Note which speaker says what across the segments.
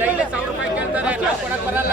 Speaker 1: Daily ರೂಪಾಯಿ ಕೇಳ್ತಾರೆ ಬರಲ್ಲ.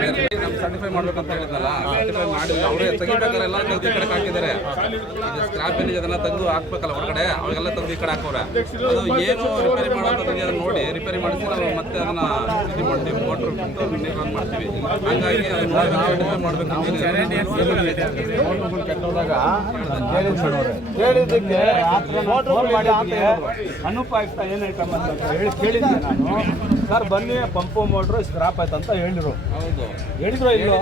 Speaker 2: ಸರ್ಟಿಫೈ ಮಾಡ್ಬೇಕಂತ ಹೇಳಿದ್ನಲ್ಲ ಸರ್ಟಿಫೈ ಮಾಡಿ ಅವರೇ ತೆಗಿಬೇಕಾದ್ರೆ ಎಲ್ಲ ತೆಗೆದು ಈ ಕಡೆ ಹಾಕಿದ್ದಾರೆ. ಸ್ಕ್ರಾಪ್ ಏನಿದೆ ಅದನ್ನ ತೆಗೆದು ಹಾಕ್ಬೇಕಲ್ಲ ಹೊರಗಡೆ ಅವಾಗೆಲ್ಲ ತೆಗೆದು ಈ ಕಡೆ ಹಾಕೋರೆ. ಅದು ಏನು ರಿಪೇರಿ ಮಾಡೋಂಥದ್ದು ಅದನ್ನ ನೋಡಿ ರಿಪೇರಿ ಮಾಡಿಸಿ ನಾವು ಮತ್ತೆ ಅದನ್ನ ಇದು ಮಾಡ್ತೀವಿ ಮೋಟ್ರ್ ಬಿಟ್ಟು ನೀರು ರನ್ ಮಾಡ್ತೀವಿ. ಹಂಗಾಗಿ ಅದನ್ನ ಸರ್ಟಿಫೈ ಮಾಡಬೇಕು
Speaker 3: ಕೇಳಿದ್ದಕ್ಕೆ ಫೋನ್ ಮಾಡಿ ಅನುಪ ಆಯ್ತಾ ಏನೈತಮ್ಮ ಅಂತ ಹೇಳಿ ಕೇಳಿದ್ದೆ ನಾನು. ಸರ್ ಬನ್ನಿ ಪಂಪು ಮೋಟ್ರು ಸ್ಕ್ರಾಪ್ ಆಯ್ತು ಅಂತ ಹೇಳಿದ್ರು ಹೇಳಿದ್ರು ಇಲ್ಲೋ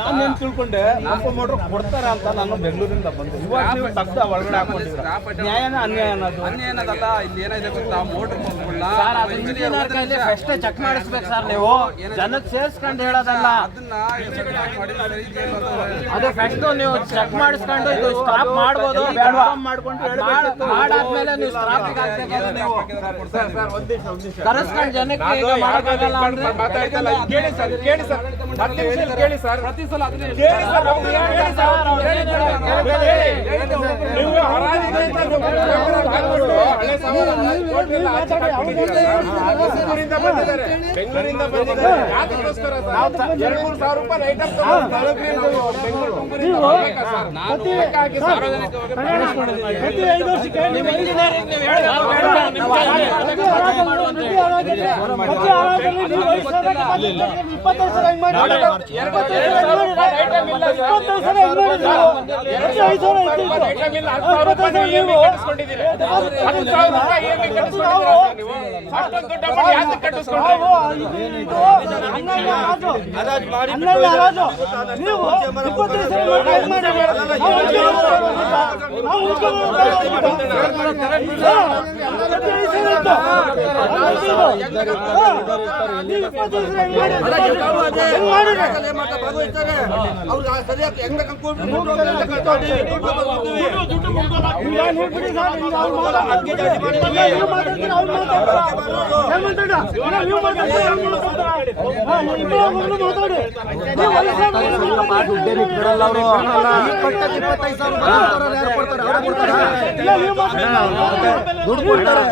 Speaker 2: ನಾನು
Speaker 3: ಏನ್ ತಿಳ್ಕೊಂಡೆ ಪಂಪು ಮೋಟ್ರು ಕೊಡ್ತಾರೆ ಅಂತ ನಾನು ಬೆಂಗಳೂರಿಂದ ಬಂದೆ ಇವಾಗ ನೀವು ತಗ್ದ ಒಳಗಡೆ ಹಾಕೊಂಡಿದ್ರೆ ನ್ಯಾಯನ ಅನ್ಯಾಯ ಅನ್ನೋದು
Speaker 2: ಅನ್ಯ ಏನದಲ್ಲ ಇಲ್ಲಿ ಏನಿದೆ ಗೊತ್ತಾ ಮೋಟ್ರ್ ಪಂಪ್ಗಳನ್ನ
Speaker 4: ಫಸ್ಟ್ ಚೆಕ್ ಮಾಡಿಸ್ಬೇಕು ಸರ್ ನೀವು ಜನಕ್ಕೆ ಸೇರ್ಸ್ಕೊಂಡು ಹೇಳೋದಲ್ಲ
Speaker 2: ಅದು ಇಂಜಿನಿಯರ್ ಸರಿ
Speaker 4: ಅದೇ ಫಸ್ಟ್ ನೀವು ಚೆಕ್ ಮಾಡಿಸ್ಕೊಂಡು ಇದು ಸ್ಟಾಪ್ ಮಾಡ್ಬೋದು?
Speaker 3: ಮಾಡ್ಕೊಂಡು
Speaker 4: ಮಾಡ್- ಮಾಡಾದ್ಮೇಲೆ ನೀವು ಸ್ಟಾಪ್ ಕರೆಸ್ಕೊಂಡು ಜನಕ್ಕೆ
Speaker 1: ಕೇಳಿ ಸರ್ ಕೇಳಿ ಸರ್. ಕೇಳಿ ಸರ್.
Speaker 2: ಪ್ರತಿ ಸಲ
Speaker 1: ಬೆಂಗಳೂರಿಂದ ಬಂದಿದ್ದಾರೆ. ಯಾವ್ದಕ್ಕೋಸ್ಕರ ಸರ್? ಎರಡು ಮೂರು ಸಾವಿರ ರೂಪಾಯಿ ಐಟಮ್ ತಗೊಂಡು ತಲುಪ್ರಿ ನೀವು ಬೆಂಗಳೂರು ತುಂಬಿರಿಂದ ಬರ್ಬೇಕಾ ಸರ್ ನಾನು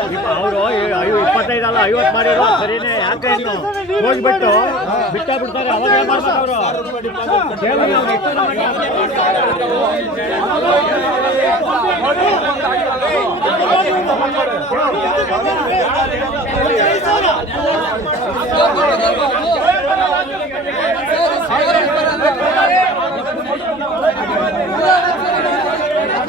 Speaker 1: ಲೆಕ್ಕ
Speaker 5: ಅವರು ಇಪ್ಪತ್ತೈದಲ್ಲ ಐವತ್ತು ಮಾಡಿರೋ ಸರಿನೇ ಯಾಕೆ ಇನ್ನು? ಹೋಗ್ಬಿಟ್ಟು ಬಿಟ್ಟ ಬಿಡ್ತಾರೆ ಅವಾಗ ಏನ್ ಮಾಡ್ತಾರೆ ಅವರು ಕೇಳಿ ಅವ್ರು ಎಷ್ಟು ಜನ ಮಾಡಿ
Speaker 4: ಎಲ್ಲ ಆದ್ಮೇಲೆನೆ
Speaker 5: ಇದು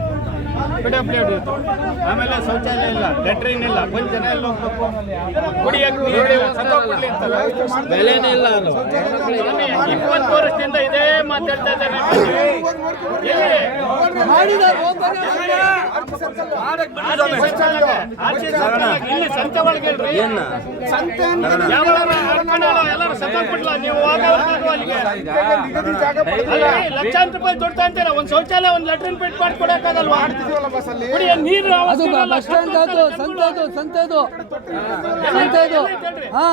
Speaker 5: ಬಿಡ ಪ್ಲೇಟ್ ಇತ್ತು ಆಮೇಲೆ ಶೌಚಾಲಯ ಇಲ್ಲ ಲೆಟ್ರಿನ್ ಇಲ್ಲ ಜನ ಎಲ್ಲ ಹೋಗ್ಬೇಕು? ಕುಡಿಯಕ್ಕೆ ನೀರಿಲ್ಲ ಸತ್ತೋಗ್ಬಿಡ್ಲಿ ಅಂತಲ್ಲ.
Speaker 4: ಬೆಲೆನೇ ಇಲ್ಲ
Speaker 5: ಇಪ್ಪತ್ತು ವರ್ಷದಿಂದ ಇದೇ ಮಾತಾಡ್ತಾ ಇದ್ದಾರೆ. ಇಲ್ಲಿ ಸಂತೆ ಒಳಗೆ ಯಾವಾಗ ಎಲ್ಲರೂ ಸತ್ತೋಗ್ಬಿಡ್ಲ ನೀವು ಲಕ್ಷಾಂತರ ರೂಪಾಯಿ ದುಡ್ಡು ಅಂತೀರ? ಒಂದ್ ಶೌಚಾಲಯ ಒಂದ್ ಲೆಟ್ರಿನ್ ಪೇಟ್ ಮಾಡ್ಕೊಡಕ್ಕಾಗಲ್ವಾ? ಕುಡಿಯೋ ನೀರು
Speaker 6: ಅದು ಬಸ್ ಸ್ಟ್ಯಾಂಡ್ ಅದು ಸಂತೆದು ಸಂತೆದು ಸಂತೆದು ಹಾ.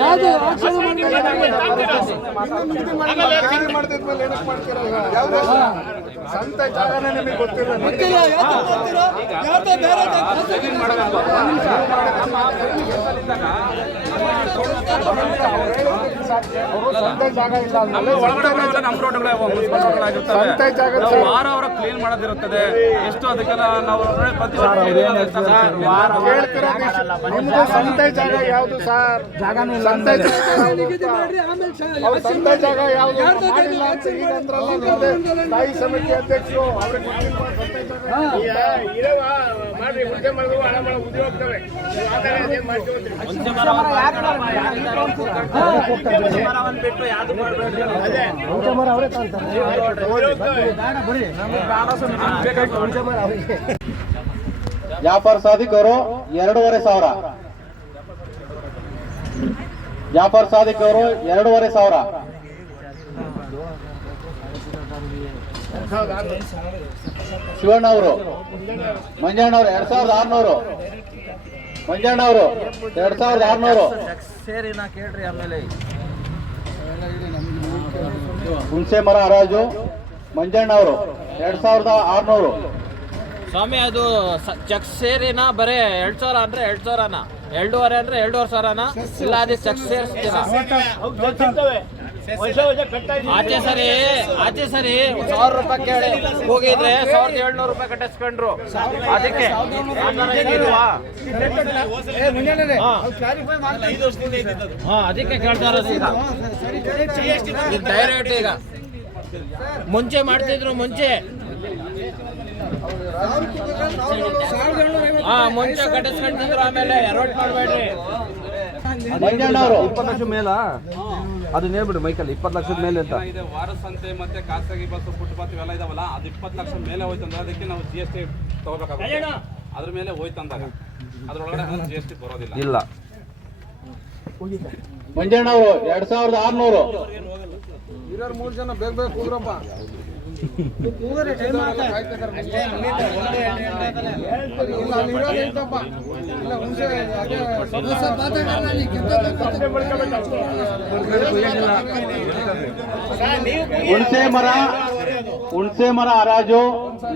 Speaker 6: ಯಾವುದು ಆಕ್ಷೇಪ
Speaker 1: ಸಂತ ಜಾಗನೇ ನಿಮಗೆ
Speaker 2: ನಮ್ಮ ನಮ್ಮ ಒಳಗಡೆ ನಮ್ಮ ರೋಡ್ಗಳಾಗಿರ್ತವೆ. ನಾವು ವಾರ ವಾರ ಕ್ಲೀನ್ ಮಾಡೋದಿರುತ್ತದೆ. ಎಷ್ಟು ಅದಕ್ಕೆಲ್ಲ ನಾವು ಪ್ರತಿ ಆಗಿರ್ತದೆ.
Speaker 1: ಸಂತೆ ಜಾಗ ಯಾವುದು ಸರ್? ಜಾಗನೂ
Speaker 5: ನಿಗದಿ
Speaker 1: ಸಂತೆ ಜಾಗ ಯಾವುದು ಮಾಡಿಲ್ಲ ಅಂತ?
Speaker 4: ಬಿಟ್ಟು ಯಾವ್ದು ಮಾಡ್ಬೇಡ್ರಿ
Speaker 7: ಸಾದಿಕ್ ಅವರು ಎರಡೂವರೆ ಸಾವಿರ. ಜಾಫರ್ ಸಾದಿಕ್ ಅವರು ಎರಡೂವರೆ ಸಾವಿರ. ಶಿವಣ್ಣ ಅವರು. ಮಂಜಣ್ಣ ಅವರು ಎರಡ್ ಸಾವಿರದ ಆರ್ನೂರು. ಮಂಜಣ್ಣ ಅವರು ಎರಡ್ ಸಾವಿರದ ಆರ್ನೂರು.
Speaker 4: ಸೇರಿ ನಾ ಕೇಳ್ರಿ ಆಮೇಲೆ
Speaker 7: ಹುಣಸೆ ಮರ ಹರಾಜು. ಮಂಜಣ್ಣ ಅವರು ಎರಡ್ ಸಾವಿರದ ಆರ್ನೂರು.
Speaker 4: ಸ್ವಾಮಿ, ಅದು ಚೆಕ್ ಸೇರಿನಾ ಬರೇ ಎರಡ್ ಸಾವಿರ ಅಂದ್ರೆ ಎರಡ್ ಸಾವಿರನ? ಎರಡೂವರೆ ಅಂದ್ರೆ ಎರಡೂವರೆ ಸಾವಿರನ? ಇಲ್ಲ ಅದೇ ಚೆಕ್ ಸೇರಿಸ್ತೀರಾ? ಆಚೆ ಸರಿ ಆಚೆ ಸರಿ. ಒಂದ್ ಸಾವಿರ ರೂಪಾಯಿ ಕೇಳಿ. ಹೋಗಿದ್ರೆ ಸಾವಿರದ ಏಳ್ನೂರು ರೂಪಾಯಿ ಕಟ್ಟಿಸ್ಕೊಂಡ್ರು. ಅದಕ್ಕೆ? ಹಾ. ಹಾ ಅದಕ್ಕೆ ಕೇಳ್ತಾ ಇರೋದು ಈಗ. ಡೈರೆಕ್ಟ್ ಈಗ. ಮುಂಚೆ ಮಾಡ್ತಿದ್ರು ಮುಂಚೆ. ಮುಂಚೆ ಕಟ್ಟಿಸ್ಕೊಂತಿದ್ರು ಆಮೇಲೆ ಎರಡ್ ಮಾಡ್ಬೇಡ್ರಿ.
Speaker 7: ಮಂಜಣ್ಣ ಅವರು
Speaker 8: ಇಪ್ಪತ್ತು ಲಕ್ಷ ಮೇಲ? ಅದು ಹೇಳ್ಬಿಡ್ರಿ ಮೈಕಲ್ ಇಪ್ಪತ್ತು ಲಕ್ಷದ ಮೇಲೆ ಅಂತ.
Speaker 2: ಇದೆ ವಾರಸಂತೆ ಮತ್ತೆ ಖಾಸಗಿ ಬಸ್ ಫುಟ್ಪಾತ್ ಇವೆಲ್ಲ ಇದಾವಲ್ಲ ಅದು ಇಪ್ಪತ್ತು ಲಕ್ಷದ ಮೇಲೆ ಹೋಯ್ತು ಅಂದ್ರೆ ಅದಕ್ಕೆ ನಾವು ಜಿ ಎಸ್ ಟಿ ತಗೋಬೇಕಾಗುತ್ತೆ. ಅದ್ರ ಮೇಲೆ ಹೋಯ್ತು ಅಂದಾಗ ಅದ್ರೊಳಗಡೆ ಜಿ ಎಸ್ ಟಿ ಬರೋದಿಲ್ಲ.
Speaker 8: ಇಲ್ಲ.
Speaker 7: ಮಂಜಣ್ಣ ಅವರು ಎರಡ್ ಸಾವಿರದ ಆರ್ನೂರು.
Speaker 5: ಜನ ಬೇಗ ಬೇಗ ಕೆಟ್ಟದ್ದು
Speaker 7: ಹುಣಸೆ ಮರ ಹುಣಸೆ ಮರ ಹರಾಜು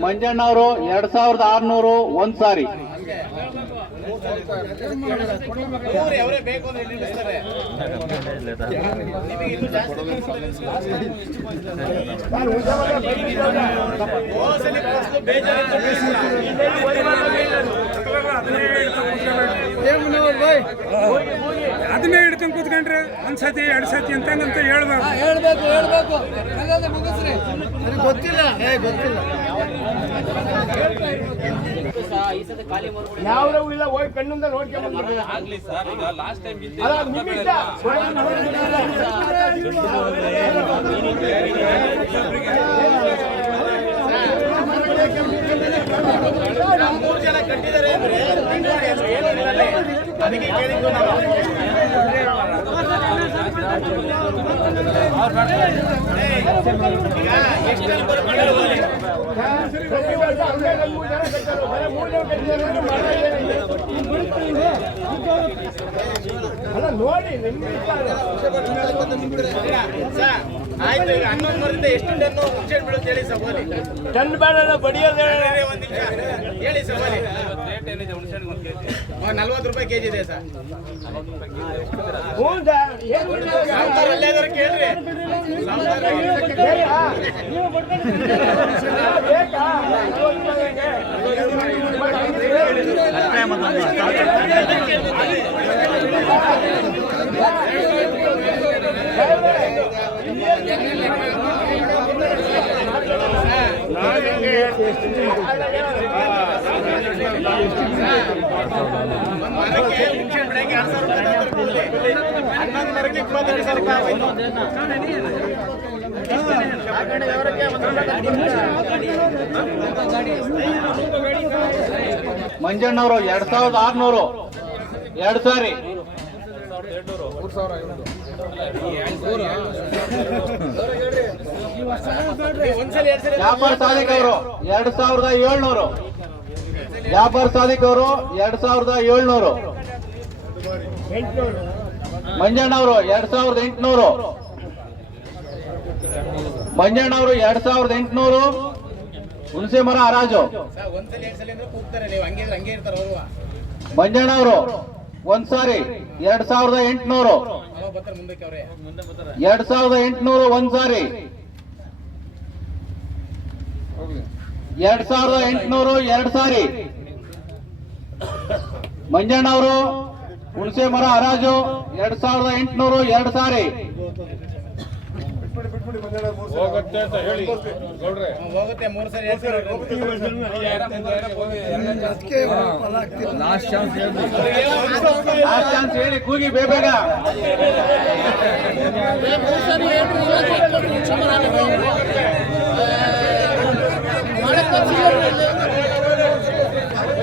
Speaker 7: ಮಂಜಣ್ಣವರು ಎರಡ್ ಸಾವಿರದ ಆರ್ನೂರು ಒಂದ್ ಸಾರಿ.
Speaker 9: ಅದನ್ನೇ ಹಿಡ್ಕೊಂಡು ಕೂತ್ಕೊಂಡ್ರೆ ಒಂದ್ ಸತಿ ಎರಡ್ ಸತಿ ಅಂತ ಹೇಳ್ಬೇಕು
Speaker 5: ಹೇಳ್ಬೇಕು. ಹೇಳ್ಬೇಕು
Speaker 1: ಗೊತ್ತಿಲ್ಲ. ಗೊತ್ತಿಲ್ಲ. ಯಾವ್ದೂ ಇಲ್ಲ ಹೋಗಿ ಕಣ್ಣಿಂದ ನೋಡ್ಕೊಂಡ್ಬಂದ್ರೆ.
Speaker 2: ಆಗ್ಲಿ ಸರ್ ಈಗ ಲಾಸ್ಟ್ ಟೈಮ್
Speaker 1: ನಿಮ್ ಇಷ್ಟ. ಪ್ರತಿ ವರ್ಷ ಹನ್ನೆರಡು ಮೂರು ಜನ ಕಟ್ಟಾರು. ಬರೀ ಮೂರು ಜನ ಕಟ್ಟಿದ್ದಾರೆ ಅಂದ್ರೆ ಮರ ಏನಿದೆ? ಅಲ್ಲ ನೋಡಿ
Speaker 10: ಆಯ್ತು ಈಗ ಹನ್ನೊಂದು ಮರದಿಂದ ಎಷ್ಟು ಟನ್ನು ಹುಣಸೆ ಬೀಳುತ್ತೆ ಹೇಳಿ ಸಬೋಲಿ
Speaker 1: ಟನ್ ಬೇಡ ಬಡಿಯೋದು
Speaker 10: ಒಂದು ನಿಮಿಷ. ಹೇಳಿ
Speaker 2: ಸರ್ ಕೆಜಿ
Speaker 10: ನಲ್ವತ್ತು ರೂಪಾಯಿ ಕೆಜಿ ಇದೆ ಸರ್.
Speaker 1: ಹ್ಞೂ ಸರ್
Speaker 10: ಅಲ್ಲೇದಾರು ಕೇಳ್ರಿ.
Speaker 1: ಬೇಕಾ?
Speaker 10: ಹನ್ನೊಂದು ಮರಕ್ಕೆ ಇಪ್ಪತ್ತೆರಡು ಸಾವಿರ ರೂಪಾಯಿ ಆಗೋಯ್ತು
Speaker 7: ಮಂಜಣ್ಣ ಅವರು ಎರಡ್ ಸಾವಿರದ ಆರ್ನೂರು. ಎರಡ್ ಸಾರಿ.
Speaker 10: ಎರಡ್
Speaker 7: ಅವರು ಎರಡ್ ಸಾವಿರದ ಏಳ್ನೂರು. ವ್ಯಾಪಾರ ಸಾದಿಕ್ ಅವರು ಎರಡ್ ಸಾವಿರದ ಏಳ್ನೂರು. ಮಂಜಣ್ಣ ಅವರು ಎರಡ್ ಸಾವಿರದ ಎಂಟುನೂರು. ಮಂಜಣ್ಣ ಅವರು ಎರಡ್ ಸಾವಿರದ ಎಂಟುನೂರು. ಹುಣಸೆ ಮರ ಹರಾಜು.
Speaker 10: ಸರ್, ಒಂದ್ಸಲಿ ಎರಡ್ ಸಲ ಅಂದ್ರೆ ಕೂಗ್ತಾರೆ ನೀವು ಹಂಗೆ ಇದ್ರೆ ಇರ್ತಾರೆ ಅವರು.
Speaker 7: ಮಂಜಣ್ಣ ಅವರು ಒಂದ್ ಸಾರಿ, ಎರಡ್ ಸಾವಿರದ ಎಂಟುನೂರು. ಎರಡ್ ಸಾವಿರದ ಎಂಟುನೂರು ಒಂದ್ ಸಾರಿ. ಎರಡ್ ಸಾವಿರದ ಎಂಟುನೂರು ಎರಡ್ ಸಾರಿ. ಮಂಜಣ್ಣ ಅವರು, ಹುಣಸೆ ಮರ ಹರಾಜು, ಎರಡ್ ಸಾವಿರದ ಎಂಟುನೂರು ಎರಡ್ ಸಾರಿ.
Speaker 6: ಹೋಗುತ್ತೆ ಅಂತ ಹೇಳಿ. ಗೌಡ್ರೆ.
Speaker 10: ಹೋಗುತ್ತೆ ಮೂರು ಸರಿ ಎರಡು ಸರಿ
Speaker 7: ಲಾಸ್ಟ್ ಚಾನ್ಸ್ ಹೇಳಿ ಕೂಗಿ ಬೇಗ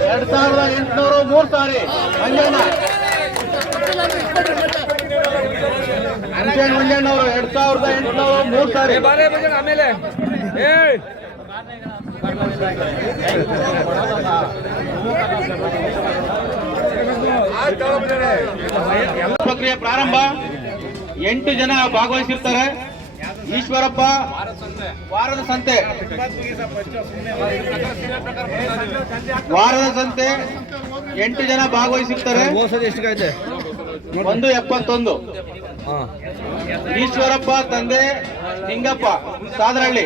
Speaker 7: ಎರಡ್ ಸಾವಿರದ ಎಂಟುನೂರು ಮೂರು ಸಾರಿ ಮಂಜಣ್ಣ. ಮಂಜಣ್ಣ ಮಂಜಣ್ಣ ಅವರು ಎರಡ್ ಸಾವಿರದ ಎಂಟುನೂರ ಮೂರ್ ತಾರೀಕು
Speaker 6: ಆಮೇಲೆ. ಏಯ್
Speaker 7: ಪ್ರಕ್ರಿಯೆ ಪ್ರಾರಂಭ. ಎಂಟು ಜನ ಭಾಗವಹಿಸಿರ್ತಾರೆ. ಈಶ್ವರಪ್ಪ ವಾರದ ಸಂತೆ. ವಾರದ ಸಂತೆ ಎಂಟು ಜನ ಭಾಗವಹಿಸಿರ್ತಾರೆ. ಒಂದು ಎಪ್ಪತ್ತೊಂದು. ಈಶ್ವರಪ್ಪ ತಂದೆ ನಿಂಗಪ್ಪ ಸಾದ್ರಹಳ್ಳಿ.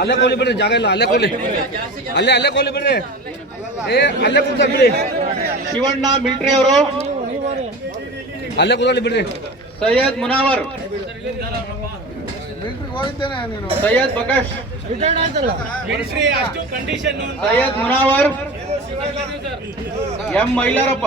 Speaker 2: ಅಲ್ಲೇ ಕೋಲಿ ಬಿಡ್ರಿ ಜಾಗ ಇಲ್ಲ ಅಲ್ಲೇ ಕೋಲಿ ಅಲ್ಲೇ ಅಲ್ಲೇ ಕೋಲಿ ಬಿಡ್ರಿ. ಏ ಅಲ್ಲೇ ಕೂತ ಬಿಡ್ರಿ
Speaker 7: ಶಿವಣ್ಣ ಮಿಲ್ಟ್ರಿ ಅವರು.
Speaker 2: ಅಲ್ಲೇ ಕೂತಲ್ಲಿ ಬಿಡ್ರಿ.
Speaker 7: ಸೈಯದ್ ಮುನಾವರ್. ಸೈಯದ್ ಬಕಾಶ್.
Speaker 10: ಮಿಲಿಟರಿ ಅಷ್ಟು ಕಂಡೀಷನ್
Speaker 7: ಸೈಯದ್ ಮುನಾವರ್. ಎಂ ಮೈಲಾರಪ್ಪ.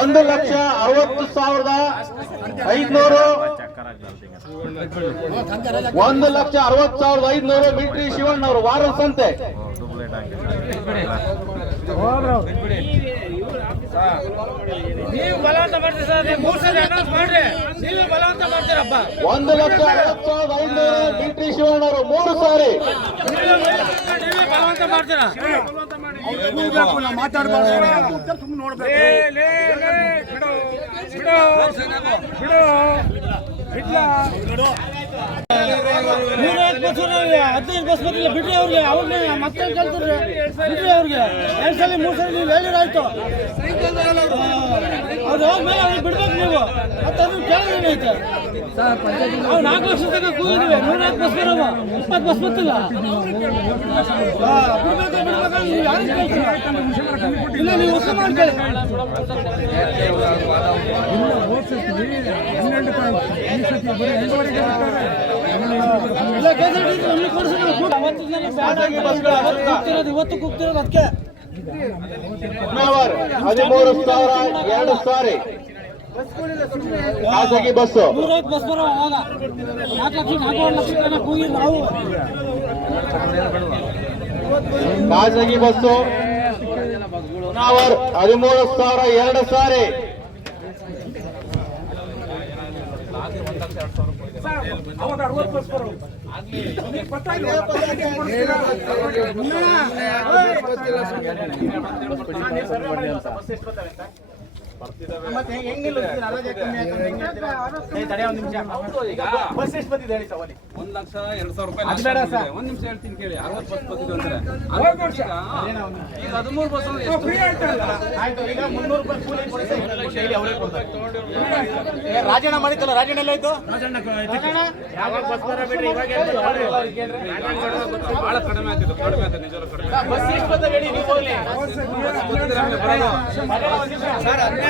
Speaker 7: ಒಂದು ಲಕ್ಷ ಅರವತ್ತು ಸಾವಿರದ ಐದ್ನೂರು ಒಂದು ಲಕ್ಷ ಅರವತ್ತು ಸಾವಿರದ ಐದ್ನೂರು ಮಿಲ್ಟ್ರಿ ಶಿವಣ್ಣ ಅವರು ವಾರದ ಸಂತೆ.
Speaker 1: ನೀವು ಬಲವಂತ ಮಾಡ್ತೀರಿ ಸರ್ ಮೂರು ಸರಿ ಅನೌನ್ಸ್ ಮಾಡ್ರಿ. ನೀವೇ ಬಲವಂತ ಮಾಡ್ತೀರಪ್ಪ.
Speaker 7: ಒಂದು ಲಕ್ಷ ಅರವತ್ತು ಸಾವಿರದ ಐದ್ನೂರು ಮಿಲ್ಟ್ರಿ ಶಿವಣ್ಣ ಅವರು ಮೂರು ಸಾರಿ.
Speaker 1: ಹದಿನೈದು ಬಸ್ ಬಂದಿಲ್ಲ ಬಿಡ್ರಿ ಅವ್ರಿಗೆ. ಅವ್ರಿಗೆ ಮತ್ತೆ ಕೇಳ್ತೀರಿ ಬಿಡ್ರಿ ಅವ್ರಿಗೆ. ಎರಡು ಸಲ ಮೂರು ಸಲ ನೀವು ಹೇಳಿರಾಯ್ತು ಅವ್ರು ಹೋದ್ಮೇಲೆ ಅವ್ರಿಗೆ ಬಿಡ್ಬೇಕು ನೀವು. ಮತ್ತೆ ನಾಲ್ಕು ವರ್ಷ ತನಕ ಕೂಗಿದ್ವಿ ನೂರಾಲ್ಕು ಬಸ್ ಬರೋವು. ಇಪ್ಪತ್ತು ಬಸ್ ನೀವು ಇವತ್ತು ಕೂಗ್ತಿರೋದು, ಅದಕ್ಕೆ
Speaker 7: ಹದಿಮೂರು ಸಾವಿರ ಎರಡು ಸಾರಿ. ಖಾಸಗಿ
Speaker 1: ಬಸ್ ಬರೋ
Speaker 7: ಖಾಸಗಿ ಬಸ್ಸು. ಹದಿಮೂರು ಸಾವಿರ ಎರಡು ಸಾರಿ.
Speaker 9: ಅವಾಗ ಅರವತ್ತು
Speaker 10: ಮತ್ತೆ ಹೆಂಗ್ ನಿಲ್ಲಿಸ್ತೀರ ಅಲ್ಲದೆ ಕಮ್ಮಿ ಆಯ್ತು ಹೆಂಗ್ ಹೇಳ್ತೀರಾ? ಏ, ತಡೆ ಒಂದ್ ನಿಮಿಷ. ಬಸ್ ಎಷ್ಟು ಬಂದಿದೆ ಹೇಳಿ ಸವಾಲಿ
Speaker 2: ಒಂದ್ ಲಕ್ಷ ಎರಡ್ ಸಾವಿರ ರೂಪಾಯಿ
Speaker 10: ಅದು ಬೇಡ
Speaker 2: ಬಂದಿದೆ.
Speaker 10: ಸರ್.
Speaker 2: ಒಂದ್ ನಿಮಿಷ ಹೇಳ್ತೀನಿ ಕೇಳಿ. ಅರವತ್ತು ಬಸ್ ಬಂದಿದೆ ಅಂದ್ರೆ.
Speaker 9: ಹೋದ್ ವರ್ಷ
Speaker 2: ಈಗ ಹದಿಮೂರು ಬಸ್ ಅಂದ್ರೆ ಎಷ್ಟು?
Speaker 10: ಆಯ್ತು ಈಗ ಮುನ್ನೂರು ರೂಪಾಯಿ ಕೂಲಿ ಕೊಡಿ ಸರ್, ಕೊಡ್ತಾರೆ. ಏ, ರಾಜಣ್ಣ ಮಾಡಿತ್ತಲ್ಲ ರಾಜಣ್ಣ ಎಲ್ಲ ಆಯ್ತು? ಯಾವಾಗ ಬಸ್ ಬರ ಬಿಡ್ರಿ ಇವಾಗ
Speaker 2: ಬಹಳ ಕಡಿಮೆ ಆಗ್ತಿತ್ತು ಕಡಿಮೆ ಆಗ್ತದೆ ನಿಜವಾಗ್ಲೂ ಕಡಿಮೆ
Speaker 10: ಬಸ್ ಎಷ್ಟು ಬಂದ ಹೇಳಿ ನೀವು ಹೋಗ್ಲಿ
Speaker 2: ಬರೋದು.
Speaker 10: ಸರ್ ಹನ್ನೆರಡು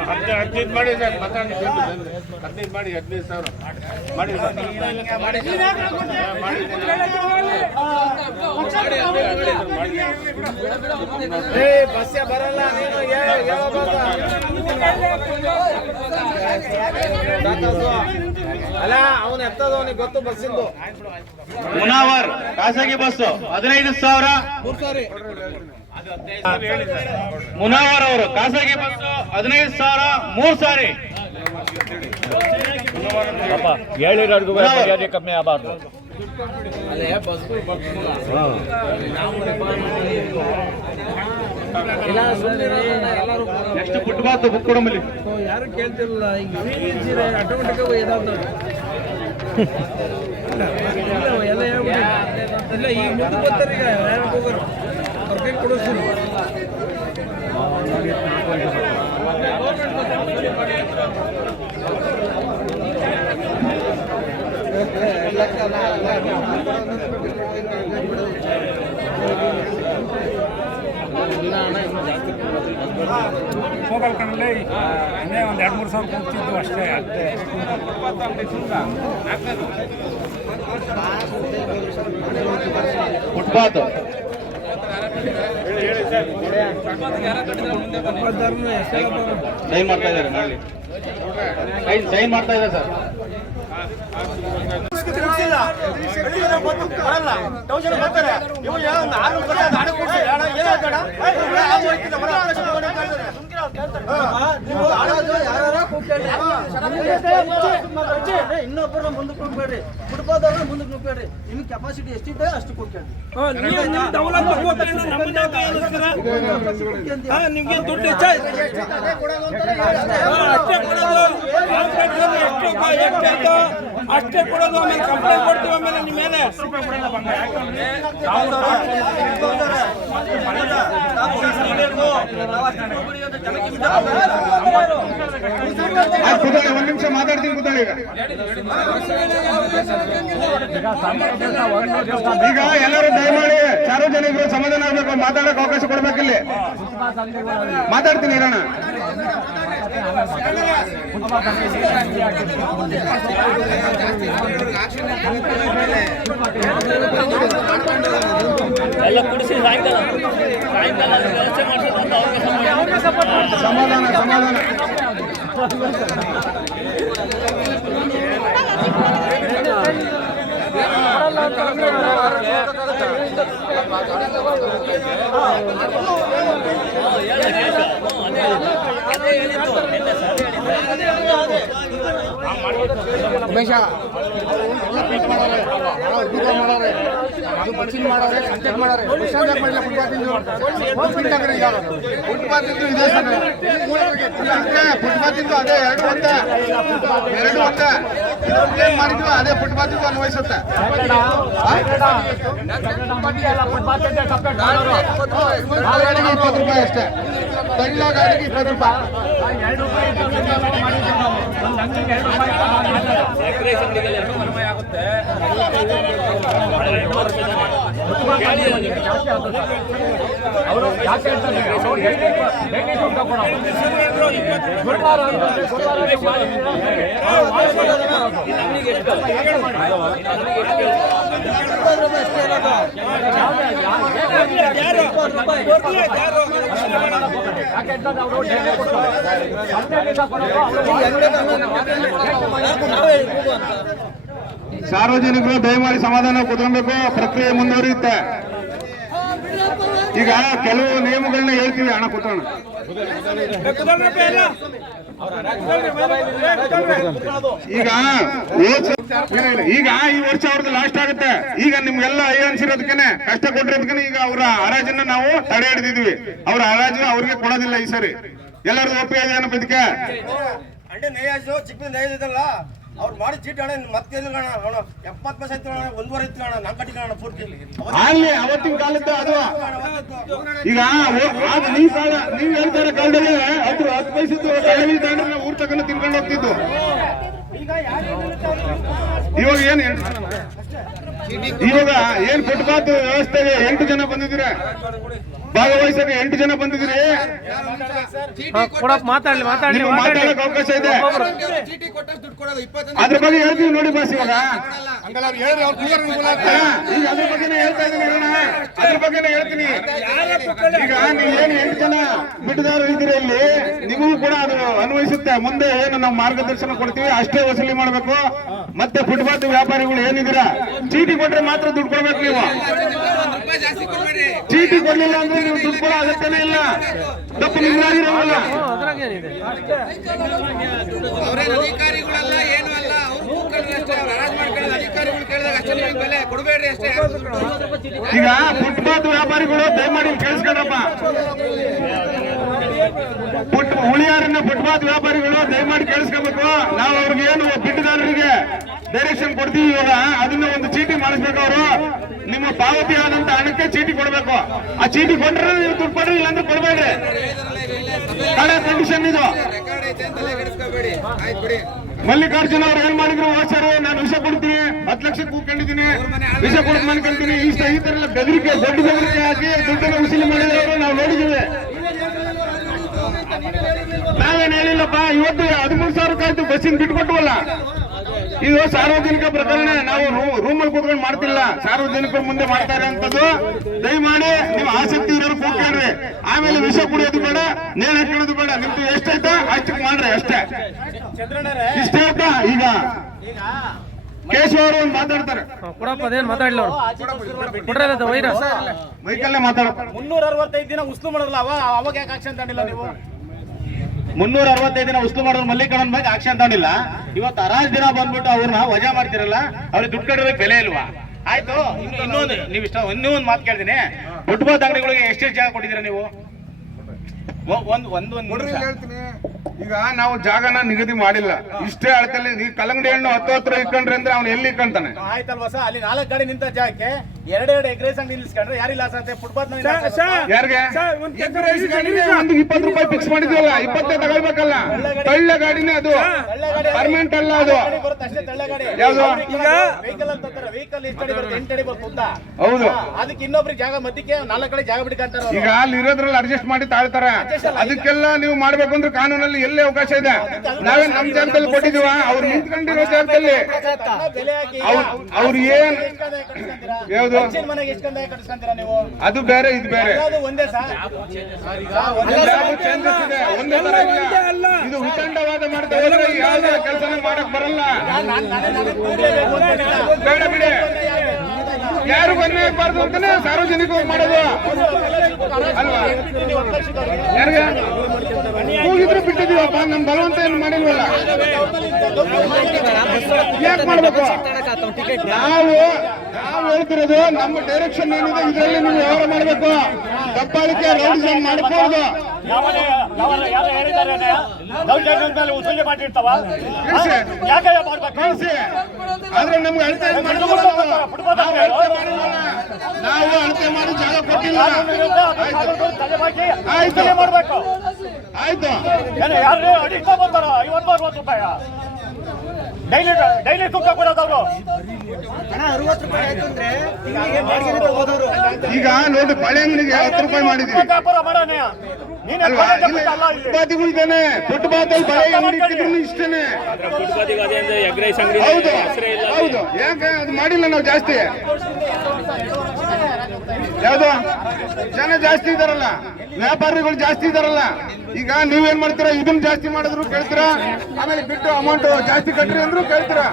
Speaker 10: ಹದಿನೈದು
Speaker 6: ಮಾಡಿ ಸರ್ ಹದಿನೈದು ಮಾಡಿ ಹದಿನೈದು ಸಾವಿರ ಮಾಡಿ
Speaker 10: ಬರಲ್ಲ ಅಲ್ಲ ಅವನು ಎತ್ತದವನಿಗೆ ಗೊತ್ತು ಬಸ್ಸಿಂದು
Speaker 9: ಮುನಾವರ್, ಖಾಸಗಿ ಬಸ್ಸು, ಹದಿನೈದು ಸಾವಿರ. ಮುನಾವರ್ ಅವರು ಖಾಸಗಿ ಬಂದು ಹದಿನೈದು ಸಾವಿರ ಮೂರು ಸಾರಿ.
Speaker 4: ಹೇಳಿರೋರ್ಗು
Speaker 9: ಮರ್ಯಾದೆ
Speaker 4: ಕಮ್ಮಿ ಆಗಬಾರ್ದು.
Speaker 9: ನೆಕ್ಸ್ಟ್ ಫುಟ್ಪಾತ್ ಬುಕ್ ಕೊಡಂಬಲ್ಲಿ
Speaker 4: ಯಾರು ಕೇಳ್ತಿರಲ್ಲ ಈಗ ಆಟೋಮೆಟಿಕ್ ಇಲ್ಲ ಈಗ ಮುಂದೆ ಬರ್ತಾರೆ ಈಗ ಯಾರು ಹೋಗೋರು ಅವ್ರ ಕೈ
Speaker 2: ಹೋಗಲ್ ಇನ್ನೇ ಒಂದು ಎರಡು ಮೂರು ಸಾವಿರ ಹೋಗ್ತಿದ್ದು ಅಷ್ಟೇ
Speaker 9: ಫುಟ್ಪಾತ್. ಸೈನ್ ಮಾಡ್ತಾ ಇದ್ದಾರೆ ಸೈನ್ ಸೈನ್ ಮಾಡ್ತಾ ಇದ್ದಾರೆ ಸರ್
Speaker 11: ಬರಲ್ಲ ಟೌನ್ ಬರ್ತಾರೆ ಇವ್ರು ಏನೋ ಒಂದು ಆರು ಬರ ಗಾಡಿ ಕೊಡ್ಸಿ ಅಣ್ಣ ಏನೋ ಅಣ್ಣ
Speaker 8: ಇನ್ನೊಬ್ಬರ ಮುಂದಕ್ಕೆ ನುಗ್ಬೇಡ್ರಿ ಫುಟ್ಪಾಲ್ ಮುಂದಕ್ಕೆ ನುಗ್ಬೇಡ್ರಿ ನಿಮ್ಗೆ ಕೆಪಾಸಿಟಿ ಎಷ್ಟಿದೆ ಅಷ್ಟು ಕೊಡ್ಕೊಂಡು
Speaker 4: ನಿಮ್ಗೆ ದುಡ್ಡು ಹೆಚ್ಚ ಅಷ್ಟೇ ಕೊಡೋದು ಅಷ್ಟೇ ಕೊಡೋದು ಆಮೇಲೆ ಕಂಪ್ಲೇಂಟ್ ಕೊಡ್ತೀವಿ ಆಮೇಲೆ ನಿಮ್ಮ ಮೇಲೆ
Speaker 9: ಕೂತಾಳೆ ಒಂದ್ ನಿಮಿಷ ಮಾತಾಡ್ತೀನಿ ಈಗ. ಈಗ ಎಲ್ಲರೂ ದಯಮಾಡಿ ಸಾರ್ವಜನಿಕರು ಸಮಾಧಾನ ಆಗ್ಬೇಕು, ಮಾತಾಡಕ್ ಅವಕಾಶ ಕೊಡ್ಬೇಕಿಲ್ಲಿ. ಮಾತಾಡ್ತೀನಿ ಇರೋಣ.
Speaker 4: ಎಲ್ಲ ಕುಡಿಸಿ ಸಾಯಂಕಾಲ. ಸಾಯಂಕಾಲ ವ್ಯವಸ್ಥೆ ಮಾಡ್ಸೋದು ಅವ್ರಿಗೆ
Speaker 9: ಸಮಾಧಾನ ಸಮಾಧಾನ.
Speaker 6: ಉಮೇಶ. ಅದು ಬಚ್ಚಿನ ಮಾಡಾರೆ ಕಂಟೆಂಟ್ ಮಾಡಾರೆ ವಿಶ್ರಾಂತಿ ಮಾಡಿಲ್ಲ ಫುಟ್ಪಾತ್ ಫುಟ್ಪಾತ್ ಸರ್. ಫುಟ್ಪಾತ್ ಇಂದು ಅದೇ ಎರಡು ಒಂದೇ ಎರಡು ಒಂದೇ ಇದೊಂದು ಮಾಡಿದ್ವಿ ಅದೇ ಫುಟ್ಪಾತ್ ಇಂದು ಅನ್ವಯಿಸುತ್ತೆ. ಗಾಡಿಗೆ ಇಪ್ಪತ್ತು ರೂಪಾಯಿ ಅಷ್ಟೇ. ತಳ್ಳ ಗಾಡಿಗೆ ಇಪ್ಪತ್ತು ರೂಪಾಯಿ? ಸಾರ್ವಜನಿಕರು ದಯಮಾಡಿ ಸಮಾಧಾನ ಕುತ್ಕೊಬೇಕು ಪ್ರಕ್ರಿಯೆ ಮುಂದುವರಿಯುತ್ತೆ. ಈಗ ಕೆಲವು ನಿಯಮಗಳನ್ನ ಹೇಳ್ತೀವಿ. ಹಣ ಕೂತ್ಕೋಣ ಈಗ. ಈಗ ಈ ವರ್ಷ ಅವ್ರದ್ದು ಲಾಸ್ಟ್ ಆಗುತ್ತೆ. ಈಗ ನಿಮ್ಗೆಲ್ಲ ಐ ಅನ್ಸಿರೋದಕ್ಕೆ ಕಷ್ಟ ಕೊಟ್ಟಿರೋದಕ್ಕೆ ಈಗ ಅವರ ಹರಾಜನ್ನ ನಾವು ತಡೆ ಹಿಡಿದಿದ್ವಿ. ಅವ್ರ ಹರಾಜು ಅವ್ರಿಗೆ ಕೊಡೋದಿಲ್ಲ ಈ ಸರಿ. ಎಲ್ಲರದು ಒಪ್ಪಿಗೆ ಇದಕ್ಕೆ
Speaker 11: ಚಿಕ್ಕ ಅವ್ರು ಮಾಡಿ ಚೀಟಿ ಅಣ್ಣ ಮತ್ತೆ ಅಣ್ಣ ಅವನು ಎಪ್ಪತ್ತು ಪೈಸೆ ಆಯ್ತು ಅಣ್ಣ ಒಂದುವರೆ ಇತ್ತು ಅಣ್ಣ ನಾಲ್ಕು ಗಂಟೆ ಅಣ್ಣ ಪೂರ್ತಿ.
Speaker 9: ಅಲ್ಲಿ ಅವತ್ತಿನ ಕಾಲದ್ದು ಅದು. ಈಗ ನೀವು ಸಾಲ ನೀವ್ ಹೇಳ್ತಾರೆ ಕಾಲದಲ್ಲಿ ಹತ್ತು ಹತ್ತು ಪೈಸದ್ದು ನಾವು ಊರ್ ತಗೊಂಡು ತಿನ್ಕೊಂಡು ಹೋಗ್ತಿದ್ದು. ಇವಾಗ ಏನ್ ಇವಾಗ ಏನ್ ಫುಟ್ಪಾತ್ ವ್ಯವಸ್ಥೆಗೆ ಎಂಟು ಜನ ಬಂದಿದ್ದೀರ? ಭಾಗವಹಿಸಕ್ಕೆ ಎಂಟು ಜನ ಬಂದಿದ್ರಿ
Speaker 1: ಮಾತಾಡ್ಲಿ ಮಾತಾಡ್ಲಿ
Speaker 9: ಮಾತಾಡಕ್ಕೆ ಅವಕಾಶ ಇದೆ. ಅದ್ರ ಬಗ್ಗೆ ಹೇಳ್ತೀವಿ ನೋಡಿ ಬಸ್ ಇವಾಗ. ಈಗ ಅದ್ರ ಬಗ್ಗೆನೇ ಹೇಳ್ತಾ ಇದ್ದೀನಿ ಅಣ್ಣ. ಅದ್ರ ಬಗ್ಗೆನೇ ಹೇಳ್ತೀನಿ. ಈಗ ನೀವು ಏನು ಎಂಟು ಜನ ಬಿಟ್ಟದಾರು ಇದ್ದೀರಿ ಇಲ್ಲಿ ನಿಮಗೂ ಕೂಡ ಅದು ಅನ್ವಯಿಸುತ್ತೆ. ಮುಂದೆ ಏನು ನಾವು ಮಾರ್ಗದರ್ಶನ ಕೊಡ್ತೀವಿ ಅಷ್ಟೇ ವಸೂಲಿ ಮಾಡಬೇಕು. ಮತ್ತೆ ಫುಟ್ಪಾತ್ ವ್ಯಾಪಾರಿಗಳು ಏನಿದ್ದೀರಾ ಚೀಟಿ ಕೊಟ್ರೆ ಮಾತ್ರ ದುಡ್ಡು ಕೊಡ್ಬೇಕು ನೀವು. ಚೀಟಿ ಕೊಡ್ಲಿಲ್ಲ ಅಂದ್ರೆ ನೀವು ದುಡ್ಡು ಕೊಡೋ ಅಗತ್ಯನೇ ಇಲ್ಲ. ತಪ್ಪು ನಿಮ್ದಾಗಿರೋಲ್ಲ
Speaker 10: ಅಧಿಕಾರಿಗಳಲ್ಲ ಏನು ಅಲ್ಲ.
Speaker 9: ಈಗ ಫುಟ್ಪಾತ್ ವ್ಯಾಪಾರಿಗಳು ದಯಮಾಡಿ ಕೇಳಿಸ್ಕೊಂಡ್ರಪ್ಪ. ಹುಳಿಯಾರನ್ನ ಫುಟ್ಪಾತ್ ವ್ಯಾಪಾರಿಗಳು ದಯಮಾಡಿ ಕೇಳಿಸ್ಕೋಬೇಕು. ನಾವು ಅವ್ರಿಗೆ ಏನು ಬಿಟ್ಟುದಾರರಿಗೆ ಡೈರೆಕ್ಷನ್ ಕೊಡ್ತೀವಿ ಇವಾಗ. ಅದನ್ನ ಒಂದು ಚೀಟಿ ಮಾಡಿಸ್ಬೇಕು ಅವರು. ನಿಮ್ಮ ಪಾವತಿ ಆದಂತ ಹಣಕ್ಕೆ ಚೀಟಿ ಕೊಡ್ಬೇಕು. ಆ ಚೀಟಿ ಕೊಟ್ರೆ ನೀವು ದುಡ್ಡು ಕೊಡ್ರಿ, ಇಲ್ಲಾಂದ್ರೆ ಕೊಡ್ಬೇಡ್ರಿ. ಕಂಡೀಷನ್ ಇದು. ಮಲ್ಲಿಕಾರ್ಜುನ ಅವ್ರು ಏನ್ ಮಾಡಿದ್ರು? ಸರ್, ನಾನು ವಿಷ ಕೊಡ್ತೀನಿ. ಹತ್ತು ಲಕ್ಷ ಕೂತ್ಕೊಂಡಿದ್ದೀನಿ. ವಿಷ ಕೊಡ್ ಮಾಡ್ಕೊಂತೀನಿ ಈ ತರ ಎಲ್ಲ ಬೆದರಿಕೆ, ದೊಡ್ಡ ಬೆದರಿಕೆ ಹಾಕಿ ದುಡ್ಡನ್ನು ವಸೂಲಿ ಮಾಡಿದವರು ನಾವು ನೋಡಿದ್ದೀವಿ. ನಾವೇನ್ ಹೇಳಿಲ್ಲಪ್ಪ, ಇವತ್ತು ಹದಿಮೂರು ಸಾವಿರ ಕಾಯ್ತು ಬಸ್ಸಿನ ಬಿಟ್ಕೊಟ್ವಲ್ಲ. ಇದು ಸಾರ್ವಜನಿಕ ಪ್ರಕರಣ. ನಾವು ರೂಮ್ ರೂಮಲ್ಲಿ ಕೂತ್ಕೊಂಡು ಮಾಡ್ತಿಲ್ಲ. ಸಾರ್ವಜನಿಕರ ಮುಂದೆ ಮಾಡ್ತಾರೆ ಅಂತದ್ದು ದಯಮಾಡಿ ನೀವು ಆಸಕ್ತಿ ಇರೋರು ಕೂತ್ಕೊಂಡ್ರಿ ಆಮೇಲೆ ವಿಷ ಕುಡಿಯೋದು ಬೇಡ ನೇಣ ಹಾಕೊಳ್ಳೋದು ಬೇಡ. ನಿಮ್ದು ಎಷ್ಟಾಯ್ತಾ ಅಷ್ಟಕ್ಕೆ ಮಾಡ್ರಿ ಅಷ್ಟೇ. ಇಷ್ಟೇ ಆಯ್ತಾ? ಈಗ ಕೇಶವ ಅವರು ಒಂದು ಮಾತಾಡ್ತಾರೆ.
Speaker 1: ಕೊಡಪ್ಪ ಅದೇನ್ ಮಾತಾಡ್ಲಿ ಅವ್ರು? ಕೊಡ್ರಿ ವೈರಸ್?
Speaker 9: ಮೈಕಲ್ಲೇ ಮಾತಾಡ
Speaker 10: ಮುನ್ನೂರ ಅರವತ್ತೈದು ದಿನ ಉಸ್ಲು ಮಾಡಲ್ಲ ಅವ ಅವಾಗ ಯಾಕೆ ಆಕ್ಷನ್ ತಗೊಂಡಿಲ್ಲ ನೀವು?
Speaker 7: ಮುನ್ನೂರ ಅರವತ್ತೈದು ದಿನ ಉಸ್ತು ಮಾಡೋರು ಮಲ್ಲಿಕಾರ್ಣನ್ ಬಗ್ಗೆ ಆಕ್ಷನ್ ತಗೊಂಡಿಲ್ಲ. ಇವತ್ತು ಅರಾಜ್ ದಿನ ಬಂದ್ಬಿಟ್ಟು ಅವ್ರನ್ನ ವಜಾ ಮಾಡ್ತಿರಲ್ಲ ಅವ್ರಿಗೆ ದುಡ್ಡು ಕಟ್ಟೋದಕ್ಕೆ ಬೆಲೆ ಇಲ್ವಾ?
Speaker 10: ಆಯ್ತು ಇನ್ನು ಇನ್ನೊಂದು ನೀವು ಇಷ್ಟ ಇನ್ನೂ ಒಂದು ಮಾತು ಕೇಳ್ತೀನಿ. ಫುಟ್ಬಾಲ್ ಅಂಗಡಿಗಳಿಗೆ ಎಷ್ಟೆಷ್ಟು ಜಾಗ ಕೊಟ್ಟಿದ್ದೀರಾ ನೀವು? ಒಂದು ಒಂದು ಒಂದು
Speaker 9: ನೋಡ್ರಿ ಹೇಳ್ತೀನಿ. ಈಗ ನಾವು ಜಾಗನ ನಿಗದಿ ಮಾಡಿಲ್ಲ. ಇಷ್ಟೇ ಅಳತಲ್ಲಿ ಈ ಕಲ್ಲಂಗಡಿ ಹಣ್ಣು ಹತ್ತು ಹತ್ರ ಇಟ್ಕೊಂಡ್ರೆ ಅಂದ್ರೆ ಅವ್ನು ಎಲ್ಲಿ ಇಟ್ಕೊಂತಾನೆ
Speaker 10: ಆಯ್ತಲ್ವಾ ಸರ್ ಅಲ್ಲಿ ನಾಲ್ಕು ಗಾಡಿ ನಿಂತ ಜಾಗಕ್ಕೆ ಎರಡೆರಡು ಎಗ್ ರೈಸ್ ಅಂಗಡಿ ನಿಲ್ಸ್ಕೊಂಡ್ರೆ ಯಾರಿಲ್ಲ ಸರ್ ಫುಟ್ಬಾಲ್
Speaker 9: ಯಾರಿಗೆ? ಒಂದು ಇಪ್ಪತ್ತು ರೂಪಾಯಿ ಫಿಕ್ಸ್ ಮಾಡಿದ್ವಲ್ಲ ಇಪ್ಪತ್ತೇ ತಗೊಳ್ಬೇಕಲ್ಲ? ತಳ್ಳ ಗಾಡಿನೇ ಅದು. ಪರ್ಮನೆಂಟ್ ಅಲ್ಲ ಅದು. ಯಾವ್ದು?
Speaker 10: ಈಗ ವೆಹಿಕಲ್ ಅಂತ ವೆಹಿಕಲ್ ಎಷ್ಟು ಅಡಿ ಬರುತ್ತೆ? ಎಂಟು ಅಡಿ ಬರುತ್ತೆ
Speaker 9: ಹೌದು.
Speaker 10: ಅದಕ್ಕೆ ಇನ್ನೊಬ್ರಿಗೆ ಜಾಗ ಮಧ್ಯಕ್ಕೆ ನಾಲ್ಕು ಕಡೆ ಜಾಗ ಬಿಡ್ಕಂತಾರ ಅವ್ರು.
Speaker 9: ಈಗ ಅಲ್ಲಿ ಇರೋದ್ರಲ್ಲಿ ಅಡ್ಜಸ್ಟ್ ಮಾಡಿ ತಾಳ್ತಾರ. ಅದಕ್ಕೆಲ್ಲ ನೀವು ಮಾಡ್ಬೇಕು ಅಂದ್ರೆ ಕಾನೂನಲ್ಲಿ ಎಲ್ಲೇ ಅವಕಾಶ ಇದೆ. ನಾವೇ ನಮ್ ಜಾಗದಲ್ಲಿ ಕೊಟ್ಟಿದೀವ ಅವ್ರು ನಿಂತ್ಕೊಂಡಿರೋ ಜಾಗದಲ್ಲಿ. ಅವ್ರು ಏನ್ ಯಾವ್ದು? ಅದು ಬೇರೆ ಇದು ಬೇರೆ.
Speaker 10: ಒಂದೇ
Speaker 9: ಇದೆ ಒಂದೇ ತರ ಇಲ್ಲ ಇದು ವಿತಂಡವಾದ ಮಾಡ್ತಾ ಹೋದ್ರೆ ಯಾವ್ದೇ ಕೆಲಸ ಮಾಡಕ್ ಬರಲ್ಲ. ಬೇಡ ಬಿಡಿ. ಯಾರು ಬನ್ನಿ ಆಗ್ಬಾರ್ದು ಅಂತಾನೆ ಸಾರ್ವಜನಿಕವಾಗಿ ಮಾಡೋದು. ಅಲ್ವಾ? ಯಾರಿಗೆ? ಹೋಗಿದ್ರೆ ಬಿಟ್ಟಿದೀವಪ್ಪ ನಮ್ ಬಲವಂತ ಏನು ಮಾಡಿಲ್ವಲ್ಲ? ಯಾಕೆ ಮಾಡ್ಬೇಕು? ನಾವು ನಾವು ಹೇಳ್ತಿರೋದು ನಮ್ಮ ಡೈರೆಕ್ಷನ್ ಏನಿದೆ, ಇದರಲ್ಲಿ ನೀವು ವ್ಯವಹಾರ ಮಾಡ್ಬೇಕು. ದಬ್ಬಾಳಿಕೆ
Speaker 10: ಜನ್
Speaker 9: ಕಳಿಸಿ
Speaker 10: ಯಾಕೆ ಮಾಡ್ಬೇಕು
Speaker 9: ಆದ್ರೆ ನಮ್ಗೆ ಅಳತೆ. ನಾವು ಅಳತೆ ಮಾಡಿ ಜಾಗ ಕೊಟ್ಟಿಲ್ಲ. ಆಯ್ತು.
Speaker 10: ಮಾಡಬೇಕು.
Speaker 9: ಆಯ್ತು.
Speaker 10: ಯಾರು ಅಡಿಸ್ತಾ ಬರ್ತಾರ ಐವತ್ತು ಅರವತ್ತು ರೂಪಾಯಿ. ಡೈಲಿ ಡೈಲಿ ತೂಕ ಕೊಡೋದವ್ರು.
Speaker 9: ಈಗ ನೋಡಿ ಬಳೆ ಅಂಗಡಿಗೆ ಹತ್ತು ರೂಪಾಯಿ ಮಾಡಿದೀವಿ.
Speaker 10: ವ್ಯಾಪಾರ ಮಾಡೋಣ.
Speaker 9: ಫುಟ್ಪಾತಿಗಳಿದ್ದಾನೆ ಫುಟ್ಪಾತಲ್ಲಿ ಬಳೆ ಅಂಗಡಿ ಇಟ್ಟಿದ್ರು ಇಷ್ಟೇನೆ. ಹೌದು. ಹೌದು. ಯಾಕೆ? ಅದು ಮಾಡಿಲ್ಲ ನಾವು ಜಾಸ್ತಿ. ಯಾವ್ದು? ಜನ ಜಾಸ್ತಿ ಇದಾರಲ್ಲ. ವ್ಯಾಪಾರಿಗಳು ಜಾಸ್ತಿ ಇದಾರಲ್ಲ. ಈಗ ನೀವೇನ್ ಮಾಡ್ತೀರಾ? ಇದನ್ನ ಜಾಸ್ತಿ ಮಾಡಿದ್ರು ಕೇಳ್ತೀರಾ? ಆಮೇಲೆ ಬಿಟ್ಟು ಅಮೌಂಟ್ ಜಾಸ್ತಿ ಕಟ್ಟ್ರಿ ಅಂದ್ರು ಕೇಳ್ತೀರಾ?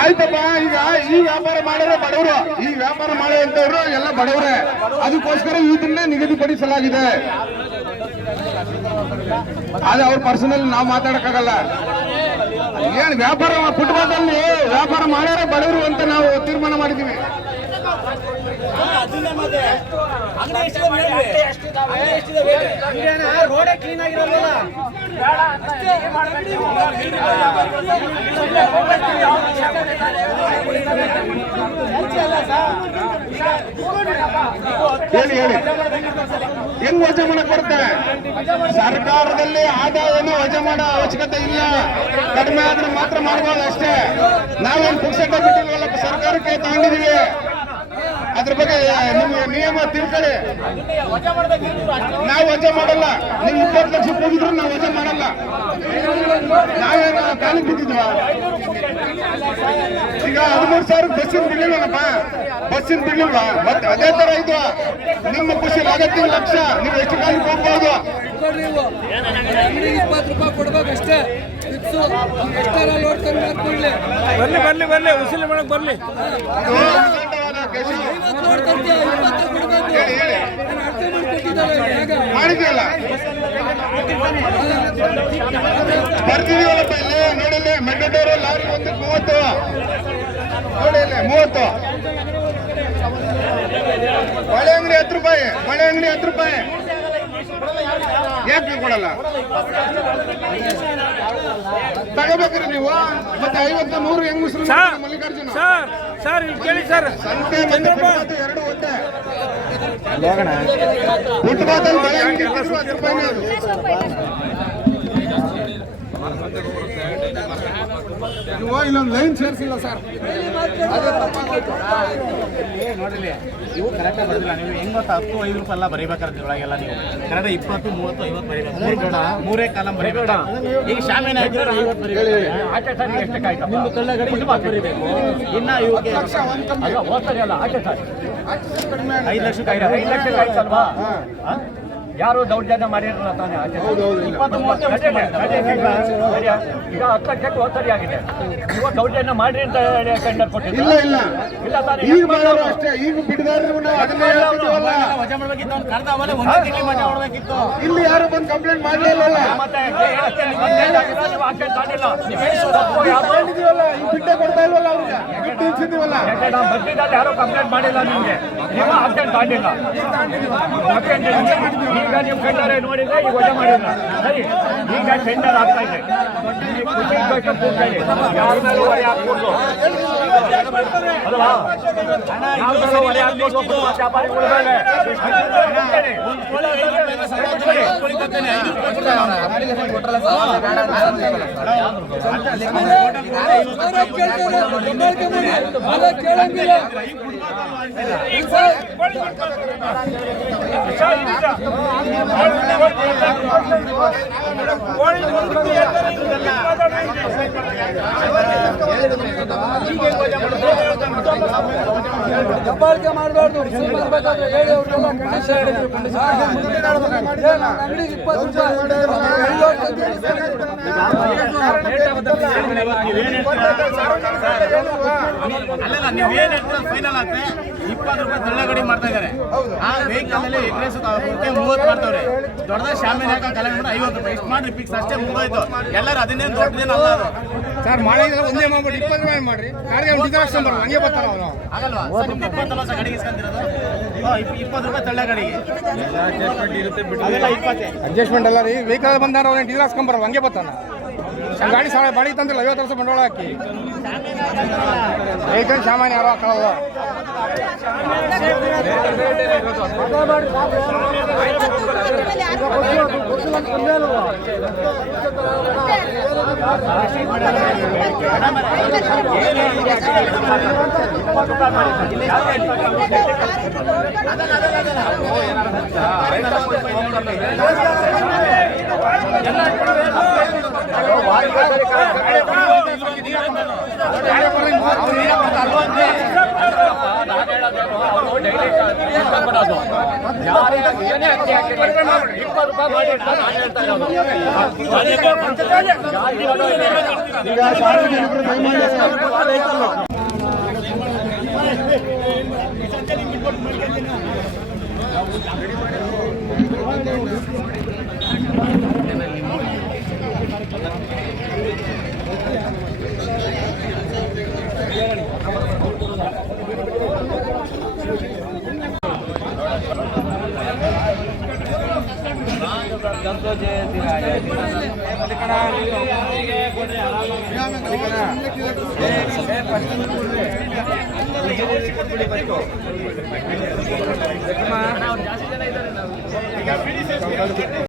Speaker 9: ಆಯ್ತಪ್ಪ, ಈಗ ಈ ವ್ಯಾಪಾರ ಮಾಡಿದ್ರೆ ಬಡವರು. ಈ ವ್ಯಾಪಾರ ಮಾಡುವಂತವ್ರು ಎಲ್ಲ ಬಡವರೇ. ಅದಕ್ಕೋಸ್ಕರ ಇದನ್ನ ನಿಗದಿಪಡಿಸಲಾಗಿದೆ. ಆದ್ರೆ ಅವ್ರ ಪರ್ಸನಲ್ ನಾವು ಮಾತಾಡಕ್ಕಾಗಲ್ಲ. ಏನ್ ವ್ಯಾಪಾರ ಫುಟ್ಬಾಲ್ ವ್ಯಾಪಾರ ಮಾಡ್ಯಾರ ಬಡವರು ಅಂತ ನಾವು ತೀರ್ಮಾನ ಮಾಡಿದೀವಿ.
Speaker 1: ರೋಡೇ ಕ್ಲೀನ್ ಆಗಿರಲ್ಲ
Speaker 9: ಹೇಳಿ ಹೇಳಿ ಹೆಂಗ್ ವಜಾ ಮಾಡಕ್ ಬರುತ್ತೆ ಸರ್ಕಾರದಲ್ಲಿ ಆದಾಯನು ವಜಾ ಮಾಡೋ ಅವಶ್ಯಕತೆ ಇಲ್ಲ. ಕಡಿಮೆ ಆದ್ರೆ ಮಾತ್ರ ಮಾಡ್ಬೋದು ಅಷ್ಟೇ. ನಾವೇನ್ ಪುಕ್ಸಟ್ಟ ಬಿಟ್ಟಿಲ್ವಲ್ಲ, ಸರ್ಕಾರಕ್ಕೆ ತಗೊಂಡಿದೀವಿ ಅದ್ರ ಬಗ್ಗೆ ನಿಮ್ಮ ನಿಯಮ ತಿಳ್ಕೊಳ್ಳಿ. ನಾವು ವಜಾ ಮಾಡಲ್ಲ. ನೀವು ಇಪ್ಪತ್ತು ಲಕ್ಷ ಹೋಗಿದ್ರು ನಾವು ವಜಾ ಮಾಡಲ್ಲ. ನಾವೇನು ಕಾಲಿಗೆ ಬಿದ್ದಿದ್ವ? ಈಗ ಹದಿಮೂರು ಸಾವಿರ ಬಸ್ಸಿನ ಬಿಡ್ಲಿಲ್ವನಪ್ಪ ಬಸ್ಸಿನ ಬಿಡ್ಲಿಲ್ವಾ? ಮತ್ತೆ ಅದೇ ತರ ಇದು. ನಿಮ್ಮ ಖುಷಿ ಅಗತ್ಯ ಲಕ್ಷ. ನೀವು ಎಷ್ಟು ಕಾಲಿ ಹೋಗ್ಬೋದು
Speaker 5: ಅಂಗಡಿಗೆ ಇಪ್ಪತ್ತು ರೂಪಾಯಿ ಕೊಡ್ಬೇಕಷ್ಟೇ
Speaker 6: ಬರ್ಲಿ ಬರ್ಲಿ ಬರ್ಲಿ ಉಸಿಲಿ ಮಾಡಕ್ ಬರ್ಲಿ
Speaker 9: ಮಾಡಿದ್ವಲ್ಲ ಬರ್ತಿದೀವಲ್ಲಪ್ಪ ಇಲ್ಲಿ ನೋಡಿಲ್ಲಿ ಮೆಡ್ಡೋರು ಲಾರಿ ಒಂದು ಮೂವತ್ತು ನೋಡಿ ಇಲ್ಲಿ ಮೂವತ್ತು ಬಳೆ ಅಂಗಡಿ ಹತ್ತು ರೂಪಾಯಿ ಬಳೆ ಅಂಗಡಿ ಹತ್ತು ರೂಪಾಯಿ ಯಾಕೆ ಕೊಡಲ್ಲ? ತಗೋಬೇಕ್ರಿ ನೀವು. ಮತ್ತೆ ಐವತ್ತು ನೂರು ಹೆಂಗ್ ಮಲ್ಲಿಕಾರ್ಜುನ?
Speaker 6: ಸರ್ ಸರ್ ಇಲ್ಲಿ ಕೇಳಿ ಸರ್.
Speaker 9: ಸಂತೆ ಮತ್ತೆ ಫುಟ್ಪಾತ್ ಎರಡು ಒಂದೇ ಹುಟ್ಟುಬಾತಲ್ಲಿ ಬಳೆ ಹತ್ತು ರೂಪಾಯಿನೇ ಇಲ್ಲೊಂದು ಲೈನ್ ಸೇರಿಸಿಲ್ಲ ಸರ್
Speaker 10: ನೋಡಿಲಿ ಇವು ಕರೆಕ್ಟಾಗಿ ಬರೋದಿಲ್ಲ ನೀವು. ಹೆಂಗ್ ಗೊತ್ತಾ? ಹತ್ತು ಐದು ರೂಪಾಯಿ ಎಲ್ಲ ಬರೀಬೇಕಾದ್ರೆ ಒಳಗೆಲ್ಲ ನೀವು. ಕರೆಕ್ಟ್ ಇಪ್ಪತ್ತು ಮೂವತ್ತು ಐವತ್ತು ಬರೀಬೇಕು. ಮೂರು ಮೂರೇ ಕಾಲಂ ಬರೀಬೇಡ ಈಗ ಶಾಮಿನ ಹಾಕಿದ್ರೆ ಐವತ್ತು ಬರೀಬೇಕು. ಆಚೆ ಸಾರಿ ಎಷ್ಟಕ್ಕೆ ಆಯ್ತು ನಿಮ್ದು ತಳ್ಳಗಡೆ ಇಪ್ಪತ್ತು ಬರೀಬೇಕು. ಇನ್ನ ಇವಕ್ಕೆ ಅಲ್ಲ ಹೋಗ್ತಾರೆ ಅಲ್ಲ ಸಾರಿ ಐದು ಲಕ್ಷಕ್ಕೆ ಐದು ಲಕ್ಷಕ್ಕೆ ಆಯ್ತಲ್ವಾ? ಹಾ? ಯಾರು ದೌರ್ಜನ್ಯ ಮಾಡಿರಲ್ಲ ತಾನೇ ಈಗ ಹತ್ತು ಲಕ್ಷಕ್ಕೆ ಹೋಗ್ತಾರೆ ಆಗಿದೆ. ನೀವು ದೌರ್ಜನ್ಯ ಮಾಡಿ ಅಂತ ಹೇಳಿ ಟೆಂಡರ್ ಕೊಟ್ಟಿದ್ದಾರೆ
Speaker 9: ಇಲ್ಲ ಇಲ್ಲ.
Speaker 10: ಇಲ್ಲ ತಾನೇ.
Speaker 9: ಈಗ ಮಾಡೋರು ಅಷ್ಟೇ. ಈಗ ಇಲ್ಲಿ ಯಾರು ಬಂದು ಕಂಪ್ಲೇಂಟ್ ಮಾಡಲಿಲ್ಲ
Speaker 10: ಮತ್ತೆ
Speaker 9: ಈಗ ಬಿಟ್ಟೆ ಕೊಡ್ತಾ ಇಲ್ವಲ್ಲ ಅವ್ರಿಗೆ? ಬಿಟ್ಟು
Speaker 10: ನಾವು ಯಾರು ಕಂಪ್ಲೇಂಟ್ ಮಾಡಿಲ್ಲ ನಿಮ್ಗೆ. ಆಕ್ಷನ್ ಈಗ ನೀವು ಕಂಡರೆ ನೋಡಿದ್ರೆ ಈಗ ವಜಾ ಮಾಡಿಲ್ಲ ಸರಿ, ಈಗ ಟೆಂಡರ್ ಆಗ್ತಾ ಇದೆ. ಯಾರ ಮೇಲೆ ಹೊರೆ ಹಾಕ್ಬೋದು?
Speaker 5: ಕೇಳಂಗಿಲ್ಲ ದಬ್ಬಾಳಿಕೆ ಮಾಡಬಾರ್ದು ಮಾಡ್ಬೇಕಾದ್ರೆ ಹೇಳಿ ಅವ್ರಿಗೆಲ್ಲ ಕಂಡೀಷನ್ ಹೇಳಿದ್ರು ಕಂಡೀಷನ್ ಅಂಗಡಿಗೆ ಇಪ್ಪತ್ತು ರೂಪಾಯಿ ಎಲ್ಲೋ
Speaker 10: ಅಲ್ಲಲ್ಲ ನೀವು ಏನ್ ಹೇಳ್ತೀರ ಫೈನಲ್ ಆದ್ರೆ ಇಪ್ಪತ್ತು ರೂಪಾಯಿ ತಳ್ಳಗಡಿ ಮಾಡ್ತಾ ಇದಾರೆ ಆ ವೆಹಿಕಲ್ ಅಲ್ಲಿ ಎಗ್ರೆಸ್ ಮೂವತ್ತು ಮಾಡ್ತಾವ್ರೆ. ದೊಡ್ಡದ ಶಾಮಿನ ಹಾಕ ಕಲೆಕ್ಟ್ ಐವತ್ತು ರೂಪಾಯಿ. ಇಷ್ಟು ಮಾಡ್ರಿ ಫಿಕ್ಸ್ ಅಷ್ಟೇ ಮುಗಿದೋಯ್ತು. ಎಲ್ಲರೂ ಅದನ್ನೇನು ದೊಡ್ಡದೇನಲ್ಲ ಅದು.
Speaker 9: ಸರ್ ಮಾಡಿ ಒಂದೇ ಮಾಡ್ಬಿಟ್ಟು ಇಪ್ಪತ್ತು ರೂಪಾಯಿ ಮಾಡ್ರಿ. ಯಾರಿಗೆ ಬರಲ್ಲ ಹಂಗೆ ಬರ್ತಾರ ಅವನು.
Speaker 10: ಆಗಲ್ವಾ? ಸರ್ ನಿಮ್ಗೆ ಗಾಡಿಗೆ ಅದೆಲ್ಲ ಇಪ್ಪತ್ತೇ.
Speaker 9: ಅಡ್ಜಸ್ಟ್ಮೆಂಟ್ ಅಲ್ಲ ರೀ ವೆಹಿಕಲ್ ಬಂದಾರ ಅವ್ನು ಡೀಲ್ ಹಾಸ್ಕೊಂಡ್ ಬರಲ್ಲ ಹಂಗೆ ಬರ್ತಾನ. ಗಾಡಿ ಸಾಲ ಬಾಡಿ ತಂದಿಲ್ಲ ಐವತ್ತು ವರ್ಷ ಬಂಡವಾಳ ಹಾಕಿ ವೆಹಿಕಲ್ ಸಾಮಾನ್ಯ ಯಾರೋ ಏನೇ ಅಕ್ಕಿ ಹಾಕಿದ್ರೆ
Speaker 10: ಇಪ್ಪತ್ತು ರೂಪಾಯಿ ಮಾಡಿ ನಾನು ધંધો છે
Speaker 9: ಜಾಸ್ತಿ ಜನ ಇದ್ದಾರೆ